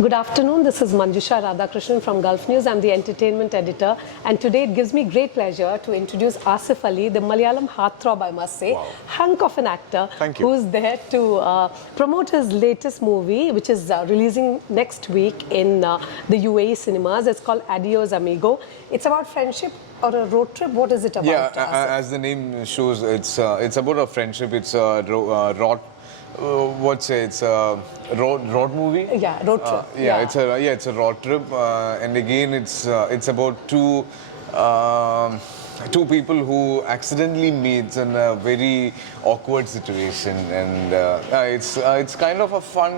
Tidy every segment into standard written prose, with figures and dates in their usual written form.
Good afternoon. This is Manjusha Radhakrishnan from Gulf News. I'm the entertainment editor, and today it gives me great pleasure to introduce Asif Ali, the Malayalam heartthrob, I must say, hunk of an actor. Thank you. Who's there to promote his latest movie, which is releasing next week in the UAE cinemas. It's called Adios Amigo. It's about friendship or a road trip. What is it about? Yeah, as the name shows, it's about a friendship. It's a it's a road movie. Yeah, road trip. It's a road trip, and again, it's about two people who accidentally meet in a very awkward situation, and it's kind of a fun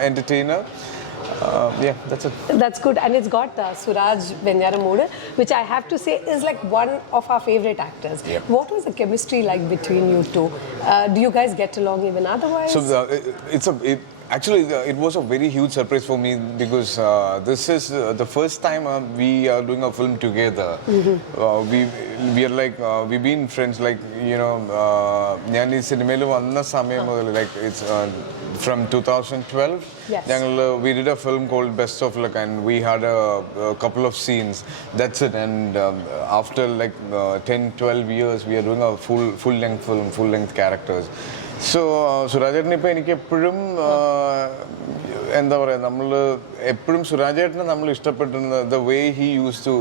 entertainer. That's it. That's good, and it's got Suraj Venyaramudu, which I have to say is like one of our favorite actors. Yep. What was the chemistry like between you two? Do you guys get along even otherwise? So it was a very huge surprise for me because this is the first time we are doing a film together. We are like we've been friends, like ഞാൻ ഈ സിനിമയിൽ വന്ന സമയം മുതൽ like it's from 2012. Yes. We did a film called Best of Luck, and we had a couple of scenes. That's it. And after like 10-12 years, we are doing a full length film, full length characters. So സുരാജേട്ടനെ ഇപ്പോൾ എനിക്ക് എപ്പോഴും എന്താ പറയുക, നമ്മൾ എപ്പോഴും സുരാജേട്ടനെ നമ്മൾ ഇഷ്ടപ്പെട്ടിരുന്നത് the way he used to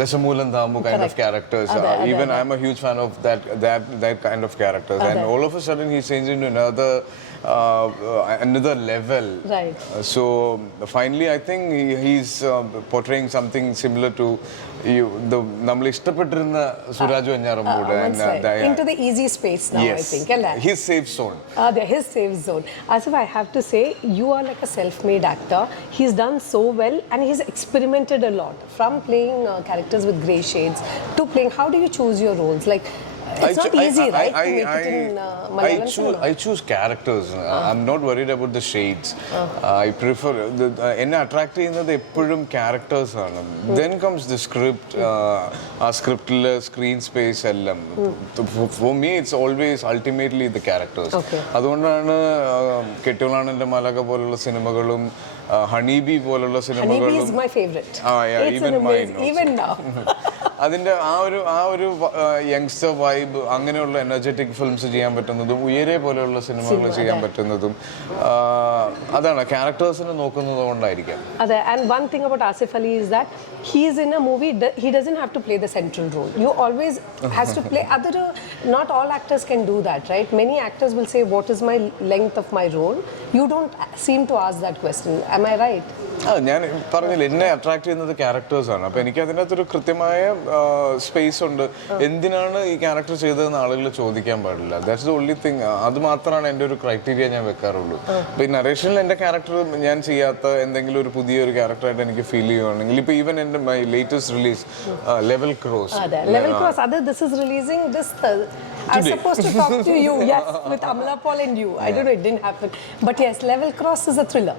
Dasamulan Damu kind of characters. Even I'm a huge fan of that kind of characters. And all of a sudden he changed into another level. Right. So finally I think he's portraying something similar to നമ്മൾ ഇഷ്ടപ്പെട്ടിരുന്ന Suraj Venjaramoodu. Into the easy space now, yes. I think. His safe zone. His safe zone. Asif, I have to say, you are like a self-made actor. He's done so well, and he's experimented a lot. From playing characters with grey shades to playing, how do you choose your roles? Like, it's not easy, right, to make it in Malayalam cinema? I choose characters. I'm not worried about the shades. I prefer എന്നെ അട്രാക്ട് ചെയ്യുന്നത് എപ്പോഴും ക്യാരക്ടേഴ്സ് ആണ്. Then comes the script. ആ സ്ക്രിപ്റ്റിലെ screen space എല്ലാം. For me it's always ultimately the characters. അതുകൊണ്ടാണ് കെട്ടിയോളാണ് എൻ്റെ മലക പോലുള്ള സിനിമകളും ഹണീബി പോലുള്ള സിനിമകളും. Honeybee is my favorite. Even now. അതിന്റെ ആ ഒരു യങ്സ്റ്റർ വൈബ്, അങ്ങനെയുള്ള എനർജറ്റിക് ഫിലിംസ് ചെയ്യാൻ പറ്റുന്നതും ഉയരെ പോലെയുള്ള സിനിമകൾ ചെയ്യാൻ പറ്റുന്നതും അതാണ് ക്യാരക്ടേഴ്സിനെ നോക്കുന്നത് കൊണ്ടായിരിക്കാം. അതെ. And one thing about Asif Ali is that he is in a movie, he doesn't have to play the central role. You always has to play not all actors can do that, right? Many actors will say, what is my length of my role? You don't seem to ask that question. Am I right? ഞാൻ പറഞ്ഞില്ല, എന്നെ അട്രാക്ട് ചെയ്യുന്നത് ക്യാരക്ടേഴ്സ് ആണ്. അപ്പൊ എനിക്ക് അതിനകത്തൊരു കൃത്യമായ സ്പേസ് ഉണ്ട്. എന്തിനാണ് ഈ ക്യാരക്ടർ ചെയ്തതെന്ന് ആളുകൾ ചോദിക്കാൻ പാടില്ല. That's the only thing. അത് മാത്രമാണ് എൻ്റെ ഒരു ക്രൈറ്റീരിയ ഞാൻ വെക്കാറുള്ളൂ. അപ്പൊ ഈ നറേഷനിൽ എൻ്റെ ക്യാരക്ടർ ഞാൻ ചെയ്യാത്ത എന്തെങ്കിലും ഒരു പുതിയൊരു ക്യാരക്ടറായിട്ട് എനിക്ക് ഫീൽ ചെയ്യുവാണെങ്കിൽ, ഇപ്പൊ ഈവൻ എൻ്റെ my latest release level cross. This is releasing this I was supposed to talk to you, yes, with Amala Paul and you. I don't know, it didn't happen. But yes, Level Cross is a thriller.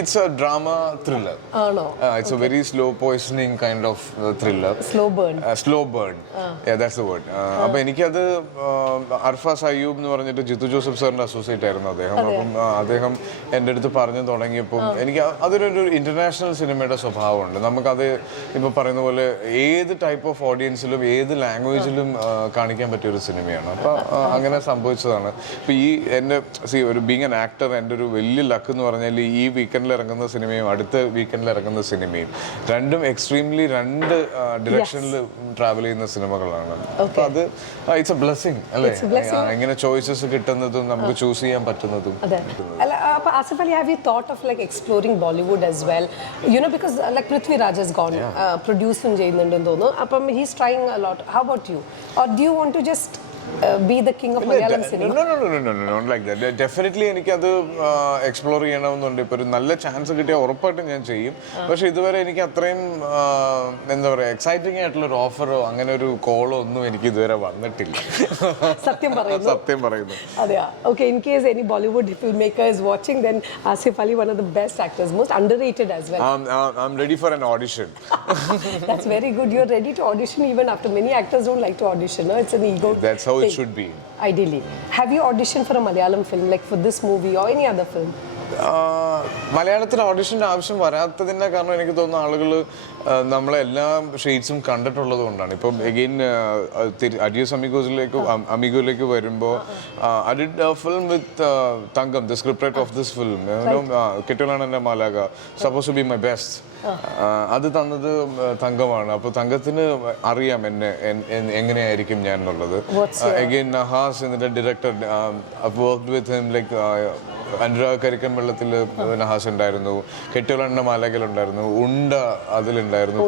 It's a drama thriller. No. It's a very slow poisoning kind of thriller. Slow burn. Slow burn. Yeah, that's the word. അപ്പോൾ എനിക്കത് അർഫാസ് അയ്യൂബ് എന്ന് പറഞ്ഞിട്ട് ജിത്തു ജോസഫ് സാറിൻ്റെ അസോസിയേറ്റ് ആയിരുന്നു അദ്ദേഹം. അപ്പം അദ്ദേഹം എൻ്റെ അടുത്ത് പറഞ്ഞു തുടങ്ങിയപ്പം എനിക്ക് അതൊരു ഇന്റർനാഷണൽ സിനിമയുടെ സ്വഭാവമുണ്ട്. നമുക്കത് ഇപ്പോൾ പറയുന്ന പോലെ ഏത് ടൈപ്പ് ഓഫ് ഓഡിയൻസിലും ഏത് ലാംഗ്വേജിലും കാണിക്കാൻ പറ്റിയ ഒരു സിനിമയാണ്. അപ്പോൾ അങ്ങനെ സംഭവിച്ചതാണ്. ഇപ്പോൾ ഈ എൻ്റെ ഒരു ബീങ് ആൻ ആക്ടർ, എൻ്റെ ഒരു വലിയ ലക്ക് എന്ന് പറഞ്ഞാൽ ഈ വീക്കെൻഡിൽ ഇറങ്ങുന്ന സിനിമയും അടുത്ത വീക്കെൻഡിൽ ഇറങ്ങുന്ന സിനിമയും രണ്ടും എക്സ്ട്രീംലി രണ്ട് ഡിറക്ഷനിൽ ട്രാവൽ ചെയ്യുന്ന സിനിമകളാണ്. അപ്പൊ അത് ഇറ്റ്സ് എ ബ്ലെസ്സിങ് അല്ലേ, ഇങ്ങനെ ചോയ്സസ് കിട്ടുന്നതും നമുക്ക് ചൂസ് ചെയ്യാൻ പറ്റുന്നതും. Asif Ali, have you thought of like exploring Bollywood as well? Because like Prithvi Raj has gone producing ചെയ്യുന്നുണ്ടെന്ന് തോന്നുന്നു. അപ്പം he's trying a lot. How about you? Or do you want to just be the king of Malayalam cinema? No, not like that. Definitely എനിക്കത് എക്സ്പ്ലോർ ചെയ്യണമെന്നുണ്ട്. ഇപ്പോൾ ഒരു നല്ല ചാൻസ് കിട്ടിയാൽ ഉറപ്പായിട്ടും ഞാൻ ചെയ്യും. പക്ഷെ ഇതുവരെ എനിക്ക് അത്രയും എന്താ പറയുക എക്സൈറ്റിംഗ് ആയിട്ടുള്ള ഒരു ഓഫറോ അങ്ങനെ ഒരു കോളോ ഒന്നും എനിക്ക് ഇതുവരെ വന്നിട്ടില്ല. സത്യം പറയുന്നു. അതെയാ. Okay, in case any Bollywood filmmaker is watching, then Asif Ali, one of the best actors, most underrated as well. I'm ready for an audition. That's very good. You're ready to audition even after many actors don't like to audition. No? It's an ego. That's how it big. should be. Ideally. Have you auditioned for a Malayalam film, like for this movie or any other film? മലയാളത്തിൽ ഓഡിഷൻ്റെ ആവശ്യം വരാത്തതിൻ്റെ കാരണം എനിക്ക് തോന്നുന്ന ആളുകൾ നമ്മളെല്ലാ ഷെയ്ഡ്സും കണ്ടിട്ടുള്ളത് കൊണ്ടാണ്. ഇപ്പം എഗെയിൻ അഡിയോസ് അമിഗോയിലേക്ക് വരുമ്പോൾ I did film with Thankam, the script writer of this film. കെട്ടിയോളാണ് എൻ്റെ മാലാക, suppose to be my best. അത് തന്നത് തങ്കമാണ്. അപ്പോൾ തങ്കത്തിന് അറിയാം എന്നെ എങ്ങനെയായിരിക്കും ഞാൻ എന്നുള്ളത്. അഗെയിൻ നഹാസ് ഇതിൻ്റെ director, I worked with him like അനുരാഗ് കരിക്കൻ വെള്ളത്തിൽ നഹാസ് ഉണ്ടായിരുന്നു, കെട്ടിയോളണ്ണ മാലകയിലുണ്ടായിരുന്നു, ഉണ്ട അതിലുണ്ടായിരുന്നു,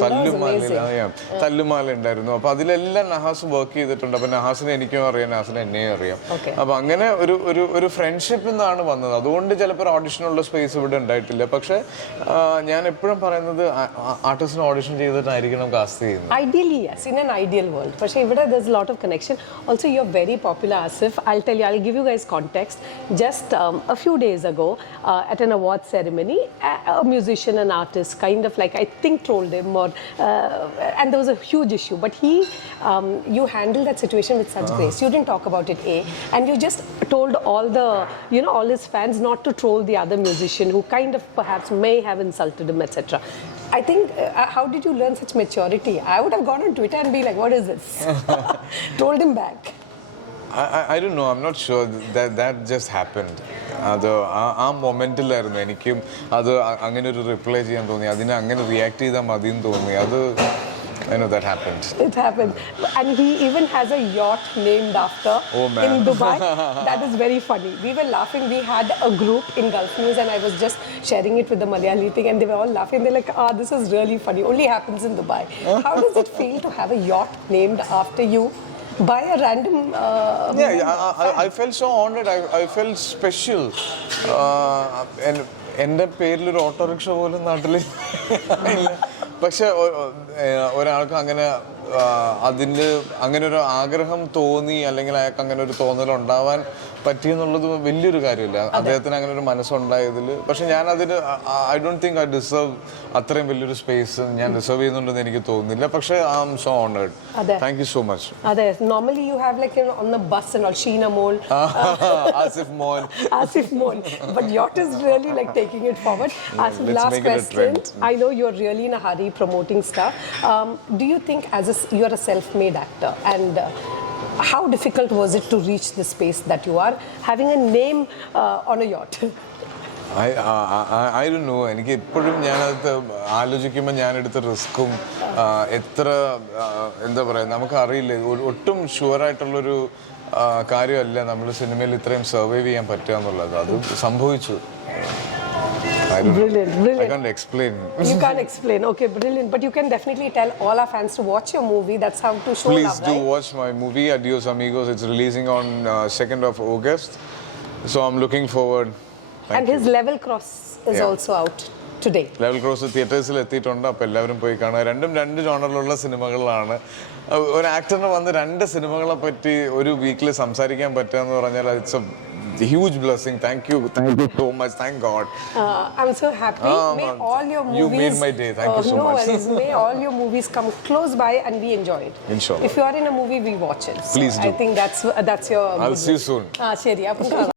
തല്ലുമാല ഉണ്ടായിരുന്നു. അപ്പൊ അതിലെല്ലാം നഹാസ് വർക്ക് ചെയ്തിട്ടുണ്ട്. അപ്പൊ നഹാസിനെ എനിക്കും അറിയാം, നഹാസിനെ എന്നെയും അറിയാം. അപ്പൊ അങ്ങനെ ഒരു ഫ്രണ്ട്ഷിപ്പിൽ നിന്നാണ് വന്നത്. അതുകൊണ്ട് ചിലപ്പോൾ ഓഡിഷനുള്ള സ്പേസ് ഇവിടെ ഉണ്ടായിട്ടില്ല. പക്ഷെ ഞാൻ എപ്പോഴും പറയുന്നത് ആർട്ടിസ്റ്റിന് ഓഡിഷൻ ചെയ്തിട്ടായിരിക്കണം കാസ്റ്റ് ചെയ്യുന്നത്. Ideally, yes, in an ideal world. പക്ഷേ ഇവിടെ there's a lot of connection. Also, you're very popular, Asif. I'll tell you, I'll give you guys context. Just a few days ago, at an award ceremony, a musician, an artist, kind of like, I think, trolled him, and there was a huge issue. But you handled that situation with such grace. You didn't talk about it, and you just told all all his fans not to troll the other musician who kind of perhaps may have insulted him, etc. I think, how did you learn such maturity? I would have gone on Twitter and be like, what is this? Told him back. I don't know, I'm not sure that just happened. അത് ആ മൊമെന്റിലായിരുന്നു എനിക്കും അത് അങ്ങനെ ഒരു റിപ്ലൈ ചെയ്യാൻ തോന്നി, അതിനെ അങ്ങനെ റിയാക്ട് ചെയ്താൽ മതി എന്ന് തോന്നി. അത് I know that happened. It happened. And he even has a yacht named after in Dubai. That is very funny. We were laughing. We had a group in Gulf News and I was just sharing it with the Malayali thing and they were all laughing. They're like, this is really funny. Only happens in Dubai. How does it feel to have a yacht named after you? By a random I felt so honored. I felt special. And എൻ്റെ പേരിലൊരു ഓട്ടോറിക്ഷ പോലും നാട്ടിൽ ഇല്ല. പക്ഷെ ഒരാൾക്ക് അങ്ങനെ അതിന് അങ്ങനെ ഒരു ആഗ്രഹം തോന്നി അല്ലെങ്കിൽ അയാൾക്ക് അങ്ങനെ ഒരു തോന്നൽ ഉണ്ടാവാൻ പറ്റിയെന്നുള്ളത് വലിയൊരു കാര്യമില്ല. അദ്ദേഹത്തിന് അങ്ങനെ ഒരു മനസ്സുണ്ടായതിൽ. പക്ഷെ ഞാൻ അതിന് I don't think I deserve അത്രയും വലിയൊരു സ്പേസ് ഞാൻ ഡിസേർവ് ചെയ്യുന്നുണ്ടെന്ന് എനിക്ക് തോന്നുന്നില്ല. പക്ഷെ I am so honoured. Thank you so much. അതെ, normally you have like on the bus and all Sheena Mol, Asif Mol, but yacht is really like taking it forward. Asif, last question. I know you're really in a hurry promoting stuff. Do you think you're a self-made actor and how difficult was it to reach the space that you are, having a name on a yacht? I don't know. എനിക്ക് എപ്പോഴും ഞാനത് ആലോചിക്കുമ്പോൾ ഞാനെടുത്ത റിസ്ക്കും എത്ര എന്താ പറയുക, നമുക്കറിയില്ല, ഒട്ടും ഷുവറായിട്ടുള്ളൊരു കാര്യമല്ല നമ്മൾ സിനിമയിൽ ഇത്രയും സർവൈവ് ചെയ്യാൻ പറ്റുക എന്നുള്ളത്. അത് സംഭവിച്ചു. Brilliant. I can't explain. You can't explain. Okay, brilliant. But you can definitely tell all our fans to watch your movie. That's how to show Please love, do right? watch my movie, Adios Amigos. It's releasing on 2nd of August. So I'm looking forward. And his Level Cross is also out today. Level cross തിയേറ്റേഴ്സിൽ എത്തിയിട്ടുണ്ട്. അപ്പോൾ എല്ലാവരും പോയി കാണുക. രണ്ടും രണ്ട് ജോണറിലുള്ള സിനിമകളാണ്. ഒരു ആക്ടറിന് വന്ന് രണ്ട് സിനിമകളെ പറ്റി ഒരു വീക്കിൽ സംസാരിക്കാൻ പറ്റുക എന്ന് പറഞ്ഞാൽ it's A huge blessing. Thank you so much. Thank God. I'm so happy. May all your movies. You made my day. Thank you so no much. Worries. May all your movies come close by and we enjoy it. Inshallah. If you are in a movie, we watch it. So Please do. I think that's your. I'll see you soon. ശരി, അപ്പം കാണാം.